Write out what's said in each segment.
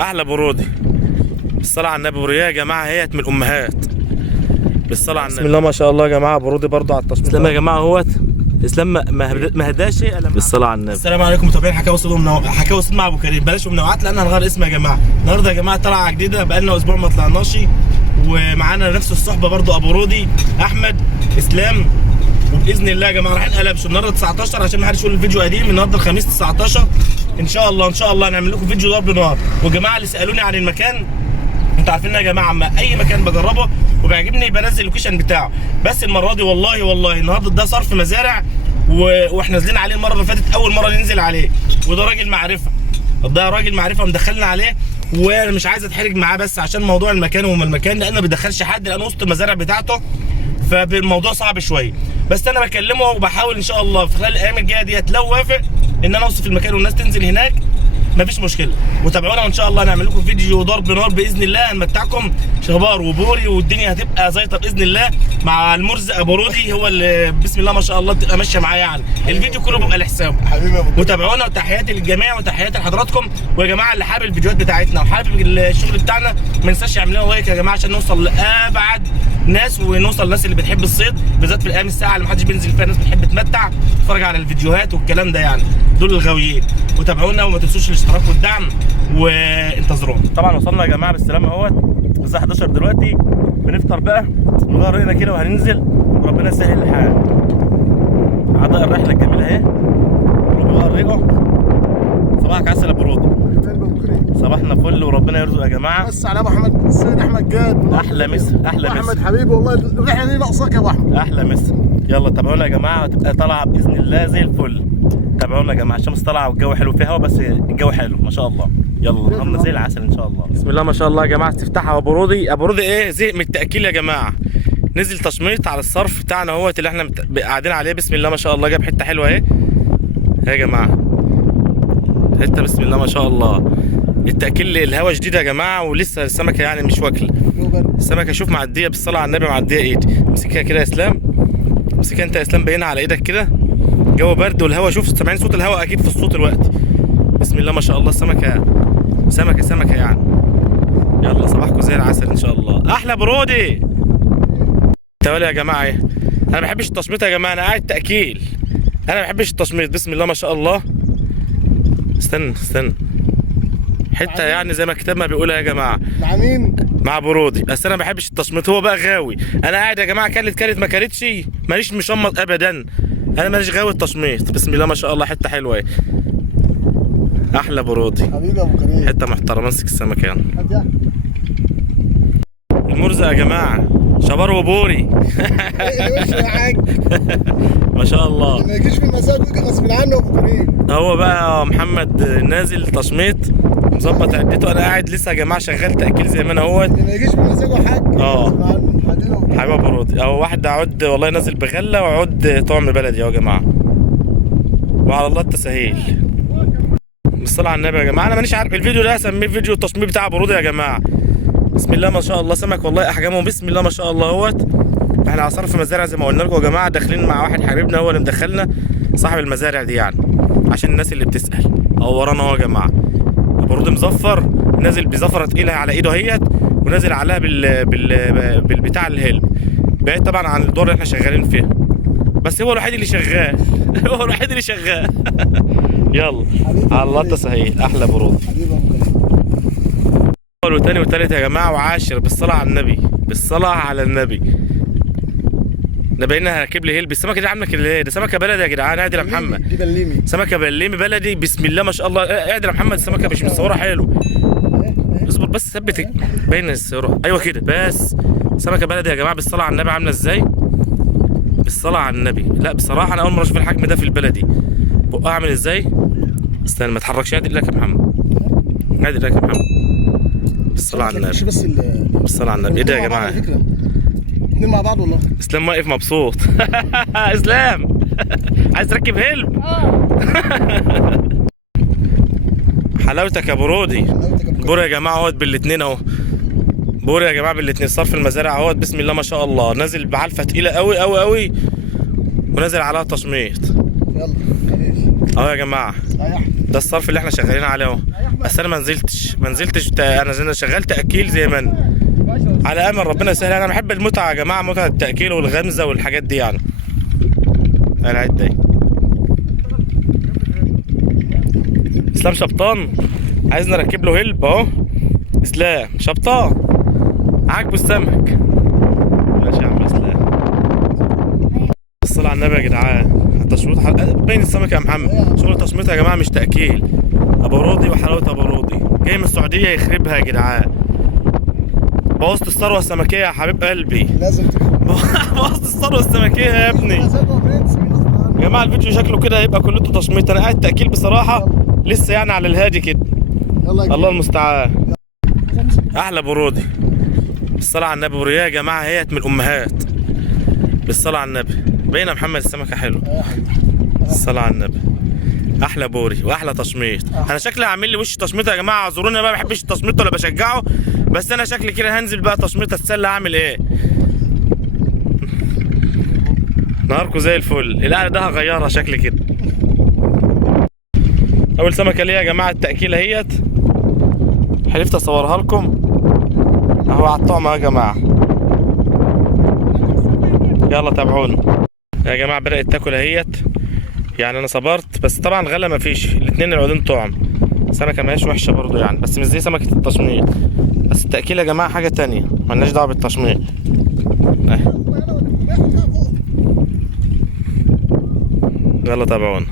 احلى برودي بالصلاه على النبي. بروديه يا جماعه هيت من الامهات بالصلاه على النبي. بسم الله ما شاء الله يا جماعه. برودي برضو على التصميم. اسلام يا جماعه اهوت. اسلام ما هداش الا بالصلاه على النبي. السلام عليكم متابعين حكاوي صيد حكاوي صيد مع ابو كريم. بلاش منوعات لان هنغير اسمها يا جماعه. النهارده يا جماعه طلعه جديده بقالنا اسبوع ما طلعناش، ومعانا نفس الصحبه برضو ابو رودي احمد اسلام. وباذن الله يا جماعه رايحين قلبش النهارده 19 عشان ما حدش يقول الفيديو قديم. النهارده الخميس 19 ان شاء الله هنعمل لكم فيديو ضرب نار. والجماعه اللي سالوني عن المكان انتوا عارفين يا جماعه اما اي مكان بجربه وبيعجبني بنزل اللوكيشن بتاعه. بس المره دي والله النهارده ده صرف مزارع واحنا نازلين عليه المره اللي فاتت اول مره ننزل عليه. وده راجل معرفه، ده راجل معرفه مدخلنا عليه، وانا مش عايز اتحرج معاه بس عشان موضوع المكان وما المكان لانه ما بيدخلش حد لان وسط المزارع بتاعته، فالموضوع صعب شويه. بس انا بكلمه وبحاول ان شاء الله في خلال الايام الجايه ديت لو وافق ان انا اوصف المكان والناس تنزل هناك مفيش مشكله. وتابعونا وان شاء الله هنعمل لكم فيديو ضرب نار باذن الله هنمتعكم شبار وبوري والدنيا هتبقى زيطه باذن الله مع المرزق ابو رودي. هو اللي بسم الله ما شاء الله بتبقى ماشيه معاه يعني. الفيديو كله بيبقى لحسابه حبيبي. وتابعونا وتحياتي للجميع وتحياتي لحضراتكم. ويا جماعه اللي حابب الفيديوهات بتاعتنا وحابب الشغل بتاعنا ما ننساش يعمل لنا لايك يا جماعه عشان نوصل لابعد ناس ونوصل للناس اللي بتحب الصيد بالذات في الايام الساعه اللي ما حدش بينزل فيها. الناس بتحب تتمتع تتفرج على الفيديوهات والكلام ده يعني. دول الغاويين. وتابعونا وما تنسوش الاشتراك والدعم وانتظرونا. طبعا وصلنا يا جماعه بالسلامه اهوت الساعه 11 دلوقتي. بنفطر بقى نغير رأينا كده وهننزل وربنا يسهل الحال. اعضاء الرحله الجميله اهي بغير ريقه. صباحك عسل يا ابو رودي. صباحنا فل وربنا يرزق يا جماعه. بس على ابو احمد السيد احمد جاد. احلى مسا احلى مسا احمد حبيبي والله الرحله دي ناقصاك يا ابو احمد. احلى مسا. يلا تابعونا يا جماعه وتبقى طالعه باذن الله زي الفل. تابعونا يا جماعه. الشمس طالعه والجو حلو فيها هوا بس الجو حلو ما شاء الله. يلا نهارنا زي العسل ان شاء الله. بسم الله ما شاء الله يا جماعه. استفتحها ابو رودي. ابو رودي ايه زهق من التاكيل يا جماعه. نزل تشميط على الصرف بتاعنا اهوت اللي احنا قاعدين عليه. بسم الله ما شاء الله جاب حته حلوه اهي يا جماعه. حته بسم الله ما شاء الله. التاكيل الهوا جديد يا جماعه ولسه السمكه يعني مش واكله. السمكه شوف معديه بالصلاه على النبي معديه ايدي. امسكها كده يا اسلام. امسكها انت يا اسلام باينها على ايدك كده. جو برد والهوا شوف سامعين صوت الهوا اكيد في الصوت الوقت. بسم الله ما شاء الله. السمكه سمكه يعني. يلا صباحكم زي العسل ان شاء الله. احلى برودي. تعالوا يا جماعه ايه. انا ما بحبش التشميط يا جماعه. انا قاعد تاكيل. انا ما بحبش التشميط. بسم الله ما شاء الله. استنى حته يعني زي ما الكتاب ما بيقولها يا جماعه. مع مين؟ مع برودي. بس انا ما بحبش التشميط. هو بقى غاوي. انا قاعد يا جماعه كلت ما كلتش ماليش مشمط ابدا. انا ماليش غاوي التشميط. بسم الله ما شاء الله حته حلوه اهي. احلى برودي حبيبي ابو كريم. حته محترمه. امسك السمكه يعني. المرزق يا جماعه شبار وبوري. يا حاج ما شاء الله. ما يجيش في المساء يجي غصب عنه ابو كريم. هو بقى محمد نازل تشميط مظبط عدته. انا قاعد لسه يا جماعه شغال تاكيل زي ما انا اهوت. ما يجيش في مزاجه حاج. حبيبي ابو رودي. او واحد عود والله نازل بغله وعود طعم بلدي اهو يا جماعه. وعلى الله التسهيل. بالصلاه على النبي يا جماعه. انا مانيش عارف الفيديو ده اسميه فيديو التصميم بتاع ابو رودي يا جماعه. بسم الله ما شاء الله. سمك والله احجامه بسم الله ما شاء الله اهوت. احنا على صرف مزارع زي ما قلنا لكم يا جماعه. داخلين مع واحد حبيبنا هو اللي مدخلنا صاحب المزارع دي يعني عشان الناس اللي بتسال. او ورانا اهو يا جماعه. ابو رودي مظفر نازل بزفره تقيله على ايده اهيت ونازل عليها بالبتاع الهلب بعيد طبعا عن الدور اللي احنا شغالين فيها. بس هو الوحيد اللي شغال. هو الوحيد اللي شغال. يلا على الله التسهيل. احلى برودي. اول وثاني وثالث يا جماعه وعاشر بالصلاه على النبي. بالصلاه على النبي. ده باينها راكب لي هلب. السمكه دي عامله كده ليه؟ ده سمكه بلدي يا جدعان. اعدل يا محمد. دي بليمي. سمكه بليمي بلدي. بسم الله ما شاء الله. اعدل يا محمد. السمكه مش مصوره حلو. اصبر بس ثبت باين الصوره. ايوه كده بس. سمكه بلدي يا جماعه بالصلاه على النبي. عامله ازاي؟ بالصلاه على النبي. لا بصراحه انا اول مره اشوف الحجم ده في البلدي. بقها عامل ازاي؟ استنى ما تحركش. اعدل لك يا محمد. اعدل لك يا محمد. بالصلاه على النبي. بالصلاه على النبي. ايه ده يا جماعه؟ اتنين مع بعض والله. اسلام واقف مبسوط. اسلام عايز تركب هلب؟ حلاوتك يا برودي. بوري يا جماعه اهوت بالاثنين اهو. بوري يا جماعه بالاثنين. صرف المزارع اهوت بسم الله ما شاء الله. نازل بعلفه تقيله قوي قوي قوي ونازل عليها تشميط. يلا اهو يا جماعه. ده الصرف اللي احنا شغالين عليه اهو. بس انا ما نزلتش انا شغال تاكيل زي ما انا، على امل ربنا يسهل. انا بحب المتعه يا جماعه، متعه التاكيل والغمزه والحاجات دي يعني. العيد دي اسلام شبطان عايز نركب له هلب اهو. اسلام شبطان عاجبه السمك. ماشي يا عم اسلام. الصلاة على النبي يا جدعان. التشويط باين السمك يا محمد. شغل التشميط يا جماعه مش تاكيل. ابو راضي وحلاوه ابو راضي جاي من السعوديه يخربها يا جدعان. بوظت الثروه السمكيه يا حبيب قلبي. لازم بوظت الثروه السمكيه يا ابني. يا جماعه الفيديو شكله كده هيبقى كله تشميط. انا قاعد تاكيل بصراحه لسه يعني على الهادي كده. الله المستعان. احلى برودي بالصلاه على النبي. وريا يا جماعه هيت من الامهات بالصلاه على النبي. باينه محمد السمكه حلو بالصلاه على النبي. احلى بوري واحلى تشميط. انا شكلي هعمل لي وش تشميط يا جماعه، اعذروني انا ما بحبش التشميط ولا بشجعه، بس انا شكلي كده هنزل بقى تشميط اتسلى. اعمل ايه؟ نهاركم زي الفل. القعده ده هغيرها شكلي كده. اول سمكه ليا يا جماعه التاكيله اهيت. حلفت اصورها لكم اهو على الطعم يا جماعه. يلا تابعونا يا جماعه. بدات تاكل اهيت يعني. انا صبرت بس طبعا غلا مفيش. الاتنين العودين طعم. سمكه ماهيش وحشه برضو يعني، بس مش زي سمكه التشميط. بس التاكيل يا جماعه حاجه تانية مالناش دعوه بالتشميط. يلا تابعونا.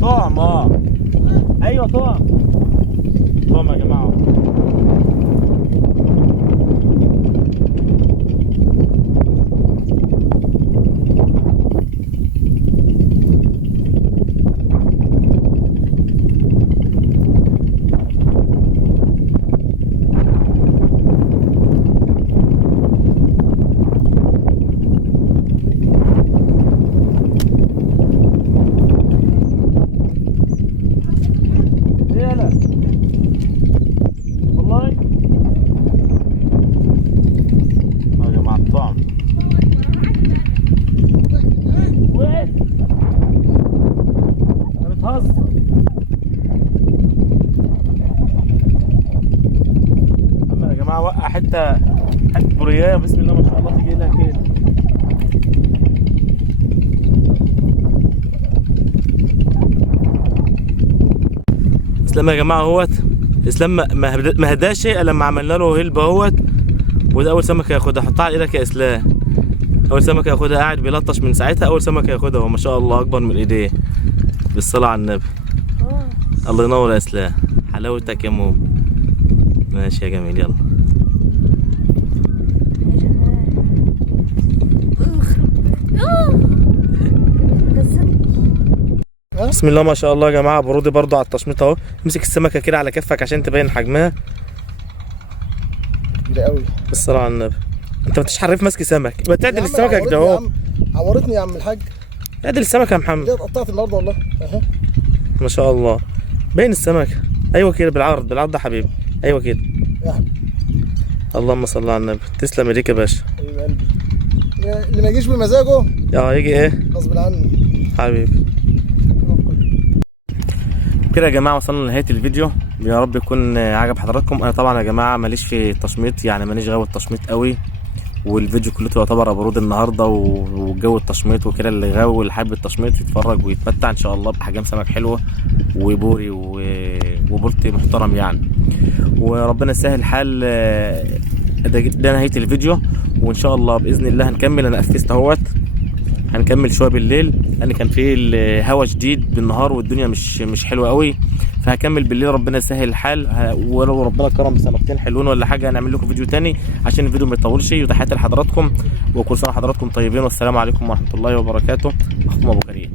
طعم ايوه طعم يا جماعه. اوقع حته بريايه بسم الله ما شاء الله تيجي لها كده. اسلام يا جماعه اهوت. اسلام ما هداش شيء لما عملنا له هلب اهوت. وده اول سمكه ياخدها. حطها على ايدك يا اسلام. اول سمكه ياخدها قاعد بيلطش من ساعتها. اول سمكه ياخدها هو ما شاء الله اكبر من ايديه بالصلاه على النبي. الله ينور يا اسلام. حلاوتك يا مو. ماشي يا جميل. يلا بسم الله ما شاء الله يا جماعه. برودي برضو على التشميط اهو. امسك السمكه كده على كفك عشان تبين حجمها. كبيره قوي بالصلاه على النبي. انت ما تحرف ماسك سمك. يبقى تعدل السمكه كده اهو. عورتني يا عم الحاج. اعدل السمكه يا محمد. دي اتقطعت النهارده والله اهو. ما شاء الله باين السمكه. ايوه كده بالعرض ده حبيبي. ايوه كده يا حبيبي. اللهم صل على النبي. تسلم ايديك يا باشا. حبيب قلبي. اللي ما يجيش بمزاجه يجي ايه غصب عنه حبيبي. كده يا جماعه وصلنا لنهايه الفيديو. يا رب يكون عجب حضراتكم. انا طبعا يا جماعه ماليش في التشميط يعني، ماليش جو التشميط قوي. والفيديو كله يعتبر برود النهارده وجو التشميط وكده. اللي غاوي اللي حابب التشميط يتفرج ويتمتع ان شاء الله بحجم سمك حلوه وبوري وبولتي محترم يعني. وربنا يسهل الحال. ده نهايه الفيديو. وان شاء الله باذن الله هنكمل. انا قفزت اهوت. هنكمل شويه بالليل لان كان في الهوا شديد بالنهار والدنيا مش حلوه قوي. فهكمل بالليل ربنا يسهل الحال. ولو ربنا كرم بسمكتين حلوين ولا حاجه هنعمل لكم فيديو تاني عشان الفيديو ما يطولش. وتحياتي لحضراتكم وكل سنه وحضراتكم طيبين. والسلام عليكم ورحمه الله وبركاته. اخوكم ابو كريم.